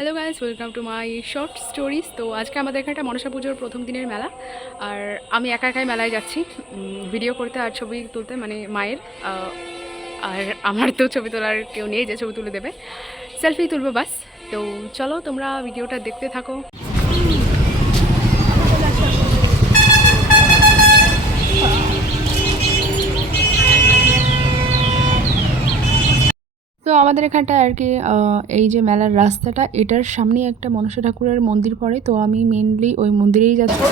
Hello guys, welcome to my short stories. তো আজকে আমাদের এখানটা মনসা পুজোর প্রথম দিনের মেলা। আর আমি একা একাই মেলায় যাচ্ছি ভিডিও করতে আর ছবি তুলতে, মানে মায়ের। আর আমার তো ছবি তোলার কেউ নেই যে ছবি তুলে দেবে, সেলফি তুলবো বাস। তো চলো তোমরা ভিডিওটা দেখতে থাকো। তো আমাদের এখানটায় আর কি এই যে মেলার রাস্তাটা, এটার সামনে একটা মনসা ঠাকুরের মন্দির পড়ে। তো আমি মেনলি ওই মন্দিরেই যাচ্ছি।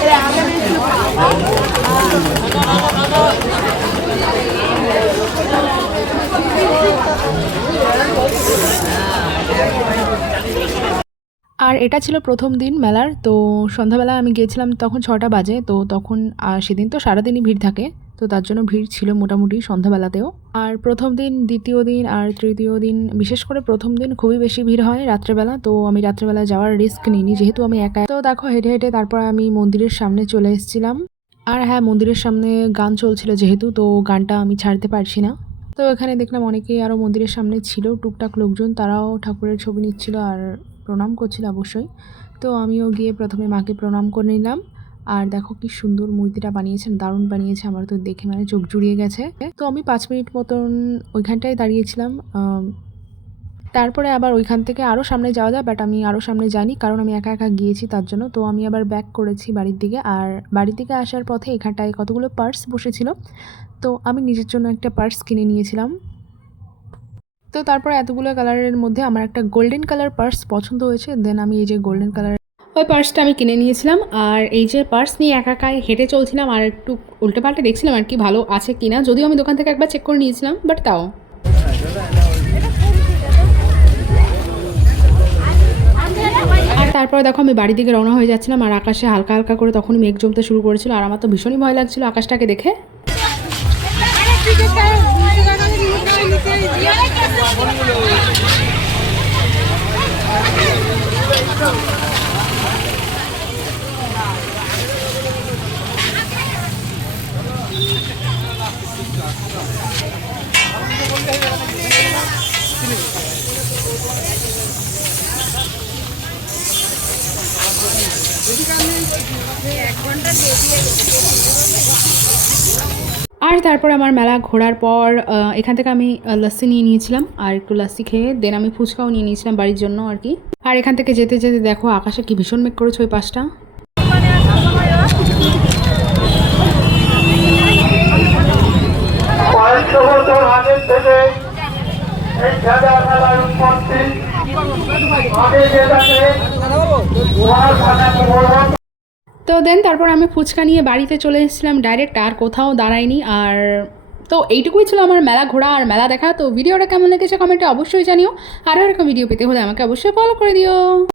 আর এটা ছিল প্রথম দিন মেলার। তো সন্ধ্যাবেলা আমি গিয়েছিলাম, তখন 6টা বাজে। তো তখন সেদিন তো সারাদিনই ভিড় থাকে, তো তার জন্য ভিড় ছিল মোটামুটি সন্ধ্যাবেলাতেও। আর প্রথম দিন, দ্বিতীয় দিন আর তৃতীয় দিন, বিশেষ করে প্রথম দিন খুবই বেশি ভিড় হয় রাত্রেবেলা। তো আমি রাত্রেবেলা যাওয়ার রিস্ক নিইনি, যেহেতু আমি একা। তো দেখো হেঁটে হেঁটে তারপর আমি মন্দিরের সামনে চলে এসেছিলাম। আর হ্যাঁ, মন্দিরের সামনে গান চলছিল যেহেতু, তো গানটা আমি ছাড়তে পারছি না। তো এখানে দেখলাম অনেকেই আরও মন্দিরের সামনে ছিল, টুকটাক লোকজন, তারাও ঠাকুরের ছবি নিচ্ছিল আর প্রণাম করছিল অবশ্যই। তো আমিও গিয়ে প্রথমে মাকে প্রণাম করে নিলাম। আর দেখো কি সুন্দর মূর্তিটা বানিয়েছেন, দারুণ বানিয়েছে, আমার তো দেখে মানে চোখ জুড়িয়ে গেছে। তো আমি 5 মিনিট মতন ওইখানটায় দাঁড়িয়েছিলাম। তারপরে আবার ওইখান থেকে আরও সামনে যাওয়া যায়, বাট আমি আরও সামনে যাইনি, কারণ আমি একা একা গিয়েছি তার জন্য। তো আমি আবার ব্যাক করেছি বাড়ির দিকে। আর বাড়ির দিকে আসার পথে এখানটায় কতগুলো পার্স বসেছিল, তো আমি নিজের জন্য একটা পার্স কিনে নিয়েছিলাম। তো তারপর এতগুলো কালারের মধ্যে আমার একটা গোল্ডেন কালার পার্স পছন্দ হয়েছে, দেন আমি এই যে গোল্ডেন কালার ওই পার্সটা আমি কিনে নিয়েছিলাম। আর এই যে পার্স নিয়ে একা একাই হেঁটে চলছিলাম আর একটু উল্টে পাল্টে দেখছিলাম আর কি ভালো আছে কিনা, যদিও আমি দোকান থেকে একবার চেক করে নিয়েছিলাম, বাট তাও। আর তারপরে দেখো আমি বাড়ির দিকে রওনা হয়ে যাচ্ছিলাম, আর আকাশে হালকা হালকা করে তখনই মেঘ জমতে শুরু করেছিল, আর আমার তো ভীষণই ভয় লাগছিল আকাশটাকে দেখে। আর তারপর আমার মেলা ঘোরার পর এখান থেকে আমি লস্যি নিয়ে নিয়েছিলাম, আর একটু লস্যি খেয়ে দেন আমি ফুচকাও নিয়ে নিয়েছিলাম বাড়ির জন্য আর কি। আর এখান থেকে যেতে যেতে দেখো আকাশে কি ভীষণ মেঘ করেছে ওই পাশটা। তো দেন তারপর আমি ফুচকা নিয়ে বাড়িতে চলে এসেছিলাম ডাইরেক্ট, আর কোথাও দাঁড়াইনি। আর তো এইটুকুই ছিল আমার মেলা ঘোরা আর মেলা দেখা। তো ভিডিওটা কেমন লেগেছে কমেন্টে অবশ্যই জানিও। আরও এরকম ভিডিও পেতে হলে আমাকে অবশ্যই ফলো করে দিও।